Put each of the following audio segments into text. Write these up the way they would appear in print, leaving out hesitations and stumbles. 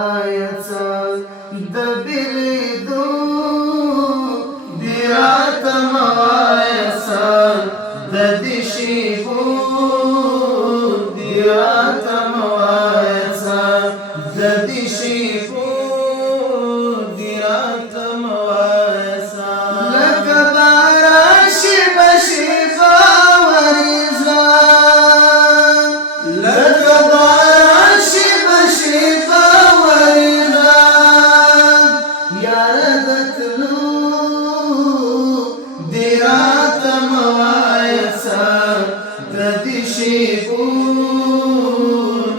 آیتا د بیلیدو دی راته موایسه د دې شیبو دی راته موایسه د دې شیبو دی راته موایسه لکه باران شیبه شیبه ورېږه لکه باران شیبه شیبه ورېږه یاره د تلو دی راته موایسه د دې شیبو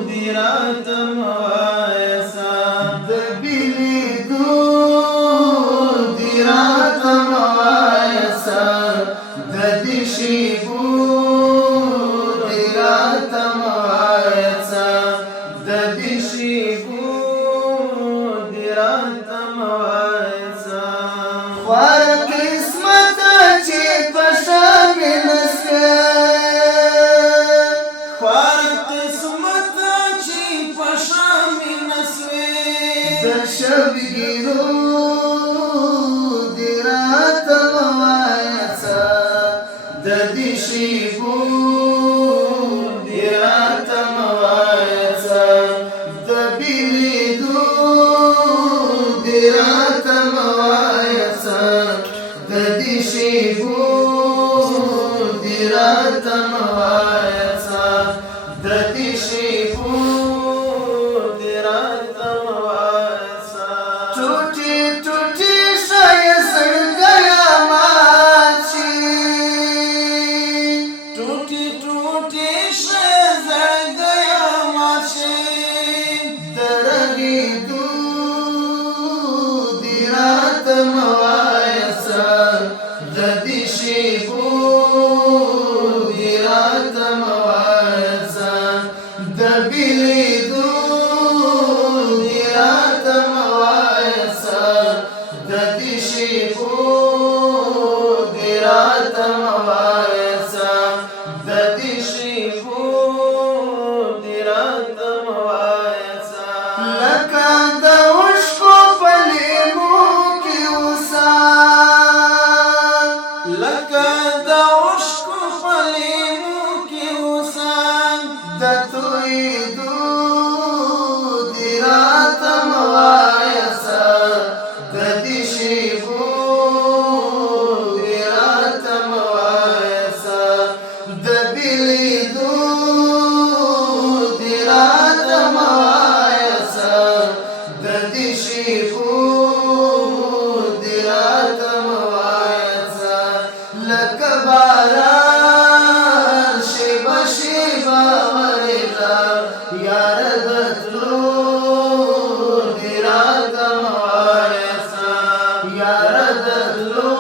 دی راته موایسه د بیلیدو دی راته موایسه د دې شیبو دی راته موایسه د دې شیبو دی راته موایسه خوار قسمت چې په شامې نسې خوار قسمت چې په شامې نسې د شبګیرو دی راته موایسه د دې شیبو دی راته موایسه د بیلیدو دی راته موایسه د دې شیبو دی راته موایسه د دې شیبو دی راته موایسه ټوټې ټوټې ښایسته ګیا ماشي ټوټې ټوټې ښایسته ګیا ماشي د رغېدو دی راته موایسه د دې شیبو دی راته موایسه د بیلیدو دی راته موایسه د دې شیبو دی راته موایسه د دې شیبو دی راته موایسه لکه د اوښکو په لیمو کې اوسه لکه د اوښکو په لیمو کې اوسه د تویېدو دی راته موایسه د دې شیبو دی راته موایسه د بیلیدو دی راته موایسه د دې شیبو دی راته موایسه لکه باران شیبه شیبه ورېږه یاره د تلو دی راته موایسه یاره د تلو